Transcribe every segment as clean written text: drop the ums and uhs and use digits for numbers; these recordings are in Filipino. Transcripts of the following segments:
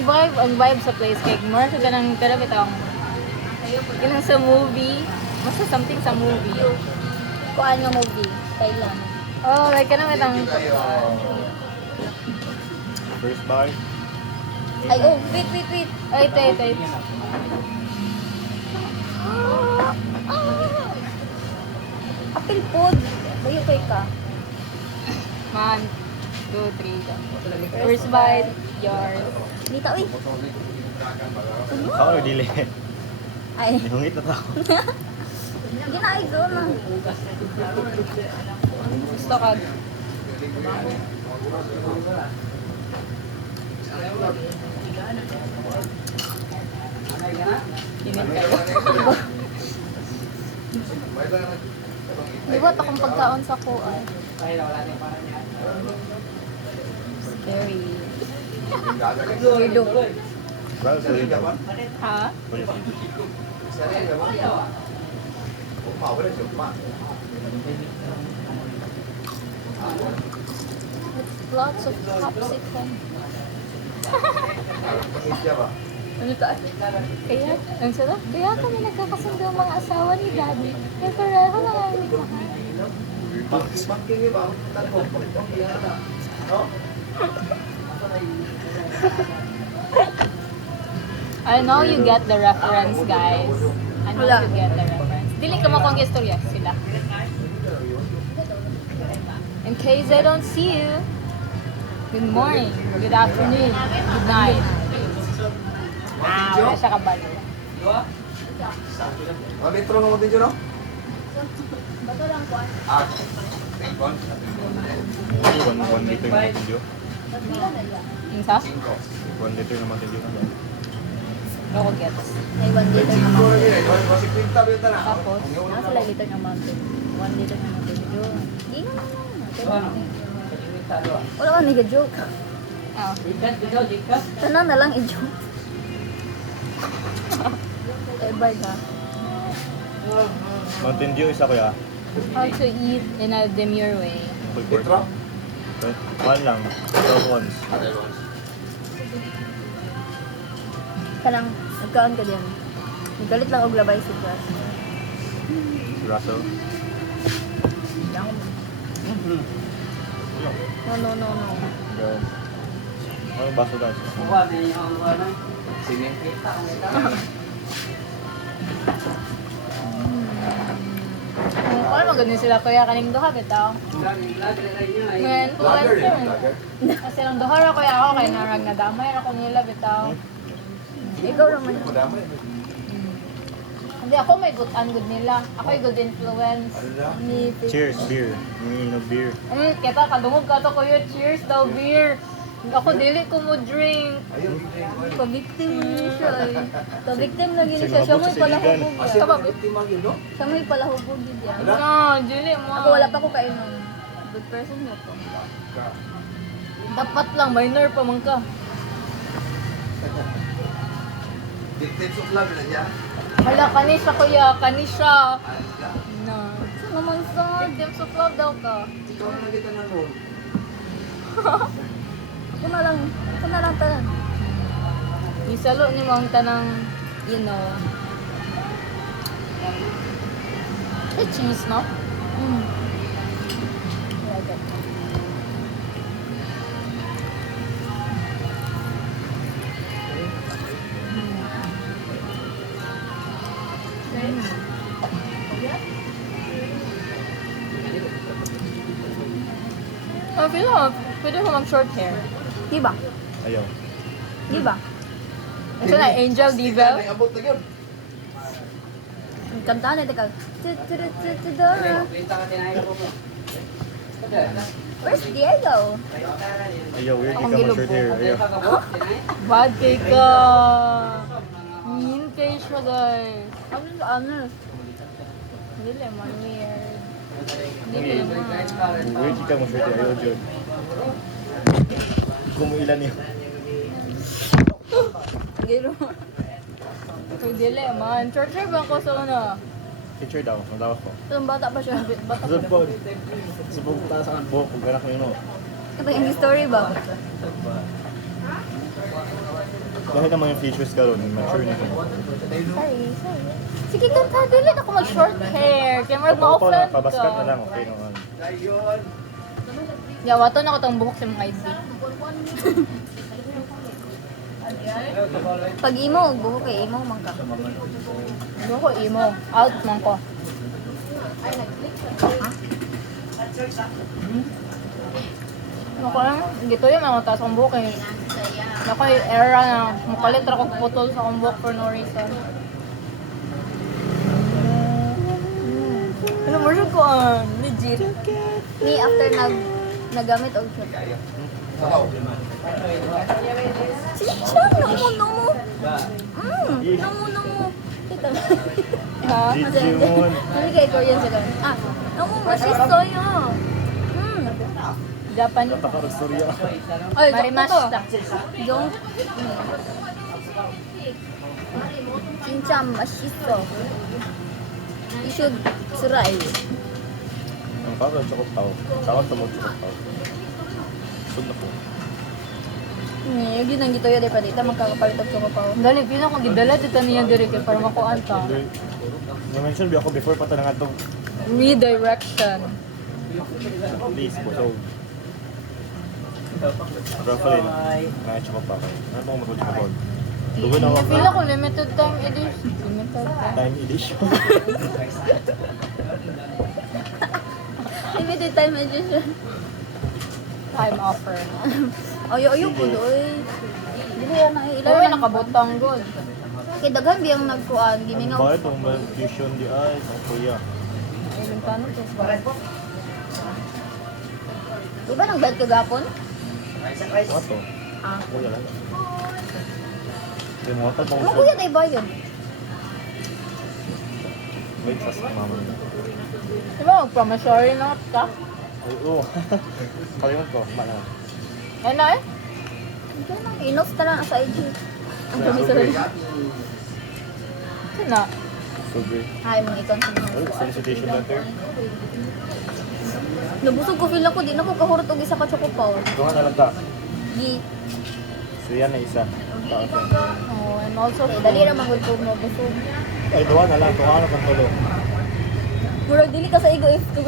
ang vibe sa place kay more sa ganang pero bitang kinang sa movie, basta something sa movie. Kuan nga movie, Thailand. Oh, like kanang bitang First bite. Ay, oh, wait. ay tay. Apil pod. Bayo kay ka. Man, 2, 3, go. First bite, yours. Dita, uy. Ako dili. Ay, Nihungit na tao. ginaay ko na. Gusto ka. Init kayo. Di ba akong pagkaon sa kuan? Scary. Weirdo. Well, sorry daw. Ha? Lots of popsicle. Ano to? Kaya, ang sarap. Kaya kami nagkakasundo ang mga asawa ni Daddy. Kaya pareho lang ang mahal. I know you get the reference, guys. I know you get the reference. Dili ka mo kong istorya sila. In case I don't see you, good morning, good afternoon, good night. Wala siya kabalo. Mga metro nga mo din dyan, no? Bato lang kuan. One liter na matin dyo. Pila na yan. Insa? 1 liter na matin dyo. Ako gets. Ay, 1 liter na Siguro mountain. yun, eh. Kasi kwinta ba yun na? Tapos, Nasa lang liter na mountain. 1 liter na mountain. Yun. Di na. Wala ka nag-joke. oh. Tanan na lang i-joke. Eh, bye ka. Mountain Dew isa kuya. How to eat in a demure way. Metro? One lang. 12 ounce. Kanang, nagkaan ka din. Nagalit lang og labay si Josh. Russell. No. Go. Oh, baso guys. Sige. Kung ano maganin sila kuya kaning duha bitaw. Ngayon, Lager influencer. yun, lager. Kasi lang duha ra kuya ako kay narag na damay ra ko nila bitaw. Ikaw naman. Madama yun. Hindi ako may good nila. Ako'y good influence. Ano na? Ni Cheers, beer. Umiinom beer. Kita kadungog ka to kuya. Cheers daw beer. Ako dili ko mo drink. Ayaw, hindi. Pa-victim na siya eh. Pa-victim na gini Sige, siya. Siya mabot mo'y sa pala siligan. hubog Kasi yan. magtimang yun, no? Siya mo'y pala hubog yun yan. No, dili mo. Ako wala pa ko kainom. Good person mo to. Dapat lang, minor pa man ka. Victims of love, yun niya. Hala, kanisya kuya, kanisya. No. Saan naman sa? Victims of love daw ka. Ikaw na nakita na noon. Ako na lang tanan. Isalo ni mo ang tanang, you know. Cheese, no? Mm. I feel like, pwede ko mag-short hair. Di ba? Ayaw. Di ba? Ito na, Angel Devil. Ay, abot na yun. Kantaan na teka. Tudora. Where's Diego? Ayaw, weird Akong ka gilog mag-short po. hair. Ayaw. Bad kay ka. Mean kay siya, guys. Ano? Dili man weird. Dili man. Weird ka mag-short hair. Ayaw, John. Kumuilan yun. Giro. Uy, dili man. Short hair ba ko sa una? Picture daw. Natawas ko. Itong bata pa siya. Bata pa. Subog. Subog taas ang buhok. Kung ganak mo yun. Ito yung story ba? Dahil naman yung features ka ron, mature na yun. Sorry. Sige, kanta. Dili na ako mag-short hair. Kaya marag Ako pa ma-offline na, pabaskat na ka. lang, okay naman. Yawato na ako tong buhok sa mga ID. Pag imo, buho kay imo man ka. Buhok ko imo. Out man ko. Ako lang, dito yung mga taas kong buhok eh. Ako yung era na mukalit ako putol sa akong buhok for no reason. Ano mo siya ko legit. Ni after nagamit og shoot. Siya, namo. Namo. Kita. Ha? Jijimon. Hindi kay Korean sila. Namo mo si Soyo. Japanese. Natakarustorya. Ay, Marimashita. Yung Chincham mashiso. You should try. Ang parang chokot tao. Tawag sa mga chokot tao. Sud na po. Yun ang gito yun, di pa dito magkakapalit og sumapaw. Dali, pina ko gidala dito niya diri kay para makuan ta. Na-mention ba ako before pa ito na nga itong Redirection. please po. So, Rafael, na-chokot pa kayo. Ano itong mag-ulit ka board? Dugon ako. Feel ako limited time edition. Limited time. Time edition. Limited time edition. Time offer. Ayo po doy. Dili yan na Uy, ilan. nakabutang good. Kay daghan biyang nagkuan, Ang gimingaw. bayad itong tuition di ay, ang kuya. Ayun ka no, ito ba? Diba nang bed kagapon? Ano to? Kuya lang. Yung mga tapong Ano kuya tayo ba yun? wait sa mama niya. Di ba, mag-promissory note ka? Ay, oo. Kalimut ko, mana. Ano eh? Ito nang inox na lang sa IG. Ang promissory. Sina? Sobrang. Ay, mga i-consume. Ay, solicitation letter. Nabusog ko feel ako, di na ko kahurot og isa ka choco paw. Duha na lang ta. Gi. So yan na isa. Tapos yan. Oh, and also Okay, dali ra manggod ko mo busog. Ay, duha na lang. Duha na pang tulo. Murag dili ka sa ego if to.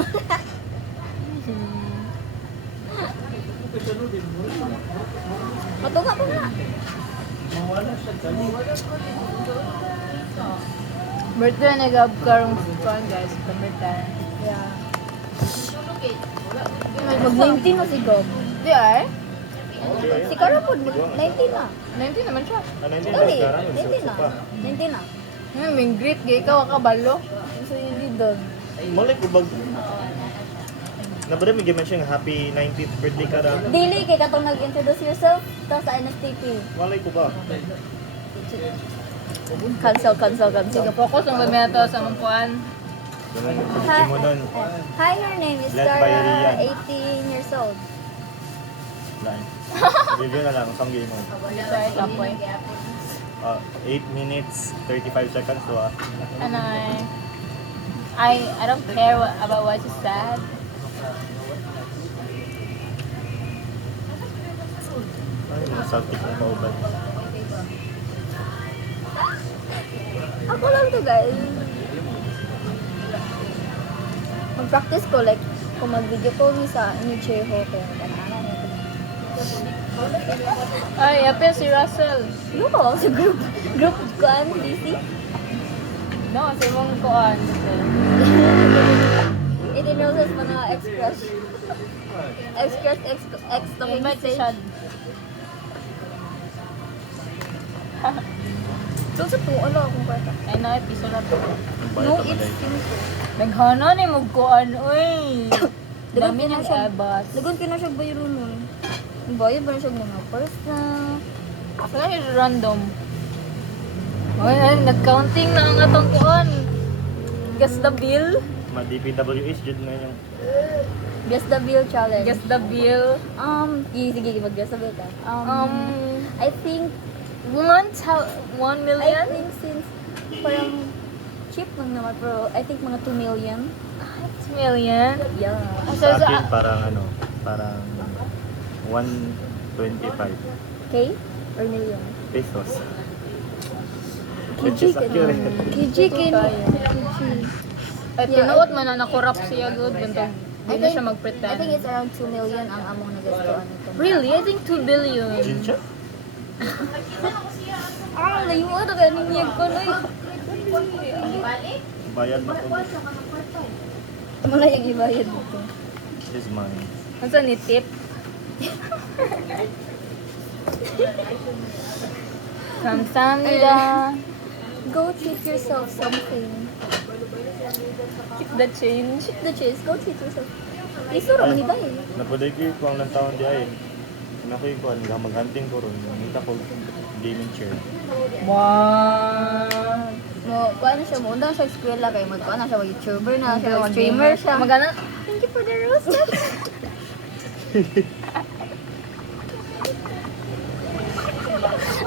Matunga pa na. birthday na gab karong kuan guys, sa birthday. Yeah. Mag-19 na si Gob. Di ay? Okay. Si Kara po, 19 na. 19 naman siya. Ano hindi Dali, na? 19 na. 19 na. May greet gay ikaw kabalo. So, hindi doon. Mali ko bag. Nabara may gimension nga happy 19th birthday ka ra. Dili, kay katong nag-introduce yourself, tapos sa NSTP. Malay ko ba? Cancel. Sige, focus ang gamit to sa mga kuan. Ganun yung pagkiki mo nun. Hi, her name is Led by Cara, Rian. 18 years old. Line. Review na lang kung game mo. Dito ay tapoy. 8 minutes, 35 seconds to And I don't care about what you said. Ay, masaltik mo pauban. Ako lang to, guys. Mag-practice ko, like, kung mag-video call ni sa ni Cheho, kaya kanaanan niya. Ay, yapin si Russell. No, sa group ko, DC. No, kasi mong kuan. Itinoses mga express. Talking Invite si stage. Shad. So, sa to, ala akong kwarta. Ay na, episode na to. No, it's simple. Naghana ni mo kuan, uy. Dagan Dami ko na ng siya. abas. Dagan ko na siya bayro nun. Bayad ba na siya mga purse. Ako lang yung random. Ay, nag-counting na ang atong kuan. Guess the bill. Ma-DPWH dyan na yung Guess the bill challenge. Guess the bill. Sige, mag-guess the bill ka. I think, 1 million? since parang cheap lang naman, pero I think mga 2 million. 6 million? Yeah. So, sa akin parang ano, parang 125. K? Or million? Pesos. Which is accurate. KG, KG. Ay, tinuot man na nakurap siya good. Ganito. Hindi na siya I think mag-pretend. it's around 2 million ang among nagastuan nito. Really? I think 2 billion. Chincha? Ah, layo mo ito kaya niyag ko na Bayad na ko. Mula yung ibayad dito. This is mine. Ano sa ni tip? Kamsamnida. Go treat yourself something. Keep the change. The cheese, go treat yourself. Isuro mo ni ba eh. Napaday ko yung kuwang ng taon di ay. Ako yung kuwang mag-hunting ko ron. Nakita ko gaming chair. Wow. Mo, kuha na siya mo. Undang siya eskwela kay magkuha na siya mag YouTuber na siya, mag streamer siya. Magana? Thank you for the rose.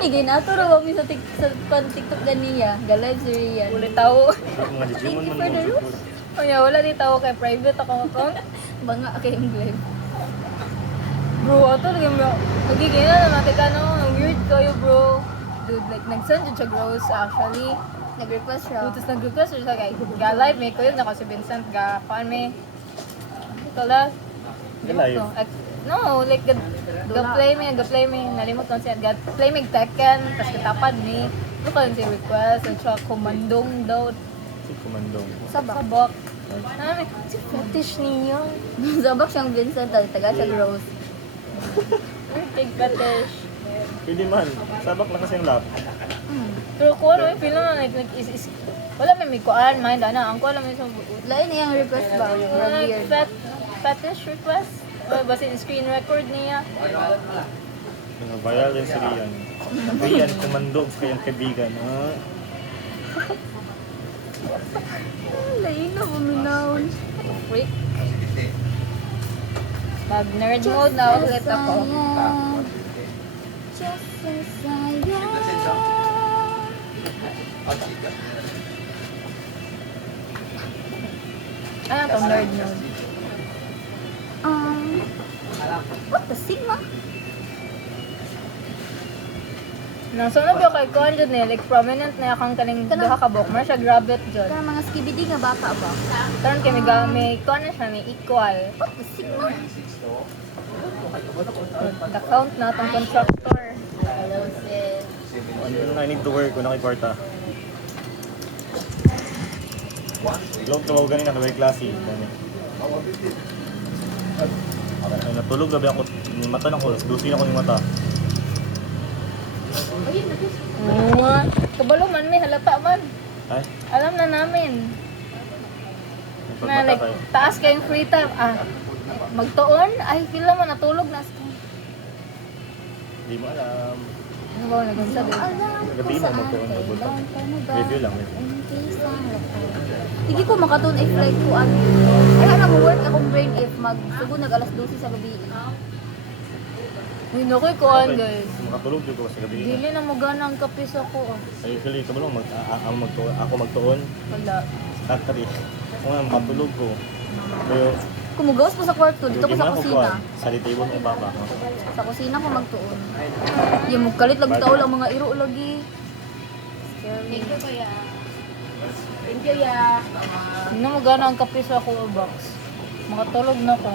Igay na to raw kami sa TikTok ganiya. Ga-live si Rian. Ulit tao. Mga Digimon Thank you man for the mo. rose. O ya, wala di tao kay private akong account. Banga kay yung live. Bro, ato lagi mo. Nagiging na naman ka no, ang weird kayo bro. Dude, like nag-send yun siya gross actually. Nag-request siya. Putos nag-request siya kay ga live may kuya na si Vincent ga paan may. Kala. Ga-live? No, like ga-play me, nalimot ko siya. Ga-play me Tekken, tas katapad ni. Ano ka si request, at siya komandong daw. Si Kumandong. Sabak. Sabak. Nami, si fetish niyo. Sabak siyang Vincent, taga siya Rose. Big fetish. Pwede man. Sabak lang kasi yung lap. Pero kung ano yung feeling na like, wala may kuan, mind, ana, ang kuan lang yung Lain niyang request ba? Weird. fetish request. O, basta yung screen record niya. Mga viral din si Rian. Rian, Kumandong sa kayong kaibigan. Lain na buminaw. Freak. Mag-nerd mode na ulit ako. Just saya. Ano itong nerd mode? What the Sigma? Nang sunod yung kay Kuan dyan like prominent na akong kaning duha ka bookmark siya, grab it dyan. Kaya mga skibidi nga bata ba? Karon kay may Kuan na siya, may equal. What the Sigma? The count na itong contractor. Ano I need to work kung nakikwarta. Log tawaw ganina na may klase. Ay, natulog gabi ako ni mata na ko. Dusi na ko ni mata. Oo. Kabalo man may halata man. Ay, Alam na namin. Na nagpagmata like, kayo. taas kayong free time. Magtuon? Ay, feel naman natulog na. Di mo alam. Ano ba nagsabi? Gabi mo magtuon magbutang. Review lang. Review. Hindi ko makatun if like ko ano. Ay, ano mo work akong brain if magsugod nag alas 12 sa gabi. Hindi ko ikuan guys. Makatulog dito ko sa gabi. Dili na mo gana ang kapis ako. Ay, usually, kabalo, ako magtuon. Wala. Tatari. Kung nga, makatulog ko. Pero, Kumugawas po sa kwarto, dito ko sa kusina. Sa table ng papa. No? Sa kusina ko magtuon. Yung magkalit lang tao lang mga iro lagi. Thank you, ya. Hindi mo gana ang kapis ako, box. Makatulog na ko.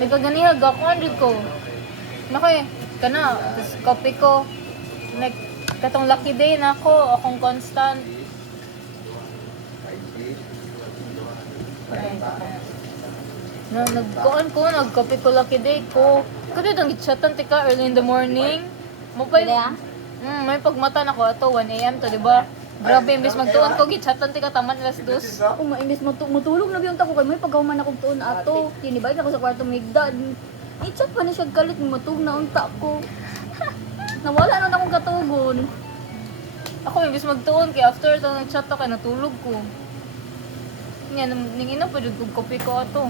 Nagkaganihag ako, andid ko. Nakoy, kana, tapos copy ko. Like, katong lucky day na ako, akong constant. Okay. Nagkuan ko, nag-copy ko lucky day ko. Kasi itong gitchatan tika early in the morning. Mapay, Kaya? may pagmata na ko ato, 1 a.m. to, di ba? Grabe, imbis magtuon ko, gitchatan tika taman alas 2. Kung maimbis matulog na biyong tako kay may pagkahuman akong tuon ato. Tinibay ako sa kwarto migda. I-chat pa ni siya galit matug na unta ko. Nawala na akong katugon. Ako, imbis magtuon, kaya after ito, nag-chat ako, natulog ko. Yan, ningina pa dyan kung copy ko ato.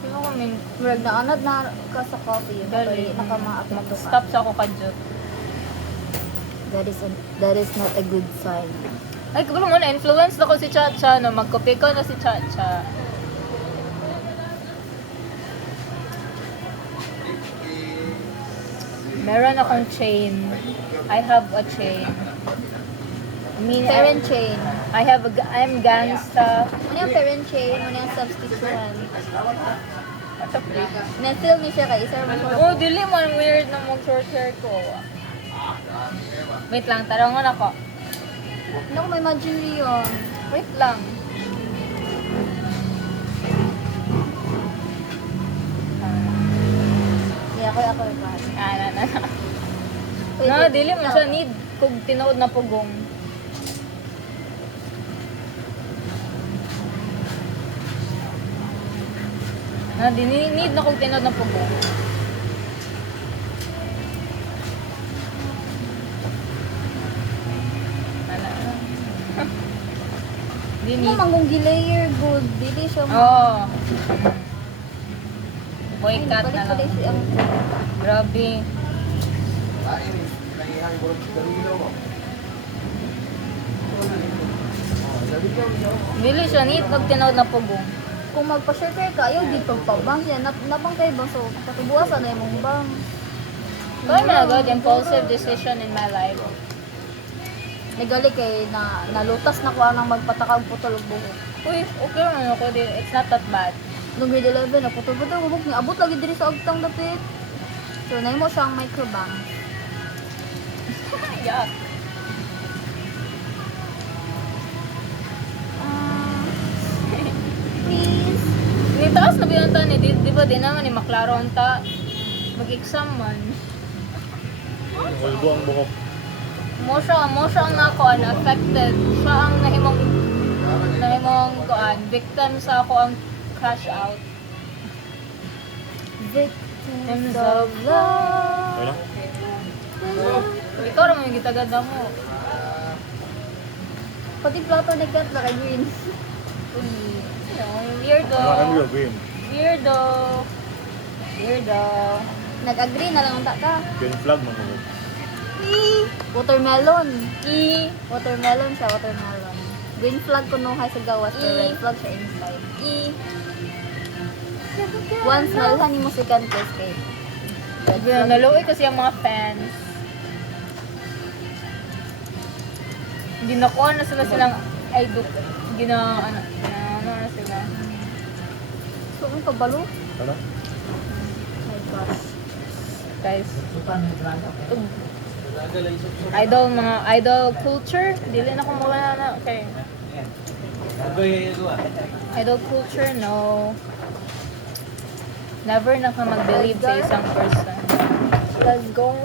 Sino ko, min, Murag na anad na ka sa coffee. dali, Nakama-upload ka. stop sa ako kadyo. That is not a good sign. Ay, kabalo mo na, influence na ko si Chacha, no, mag-copy ko na si Chacha. Meron akong chain. I have a chain. I mean, Parent chain. I'm gangsta. Ano yung parent chain? Ano yung substitution? What the freak? Na-feel niyo siya kay isa mo. Oh, dili man weird na mag short hair ko. Wait lang, tarangon ako. Ano ko may imagine yun? Wait lang. Hindi ako ba? Na. No, dili man siya need kung tinuod na pugong. Na need na kung tinuod na pugong. Ana. Di Ano need. manggong gilayer good. Dili siya mo. Oh. Boycott na Balik lang. siya ang Grabe. Lain eh. Nangihan ko ng dalilo mo. Oh, dalilo mo. Dili siya need pag tinuod na pugong. kung magpa-share kayo ayaw dito pabang siya. Nabang kayo bang so katibuasan na yung bang. Kaya man agad impulsive decision in my life. Nagali kay na nalutas na ko ang magpatakag putol og buhok. Uy, okay naman ako. It's not that bad. Nung grade 11 na putol-putol og buhok ni abot lagi diri sa agtang dapit. So nahimo siyang microbang. Yuck. Please. Ni taas na binanta ni di ba di naman ni maklaro unta mag-exam man. Ulbo ang buhok. Mo siya ang nako affected. Siya ang nahimong kuan victim sa ako ang crash out. Victims of love. Ano? Ikaw ra man yung gitagad na mo. Pati plato ni Kat na kay Green. Uy, weirdo. Ano ang green? Weirdo. Nag-agree na lang ang ka. Green flag mo mo. Watermelon. E. Watermelon siya, watermelon. Green flag ko nung sa gawas, pero red flag siya inside. Once nalahan mo si Cantes kay red flag. Naluoy kasi ang mga fans. Hindi nakuha na silang idol. Ano na sila. So, ang kabalo? Ano? My gosh. Guys. Mga idol culture. Dili na ko muna na. Okay. Idol culture, no. Never na ka mag-believe sa isang person. Let's go.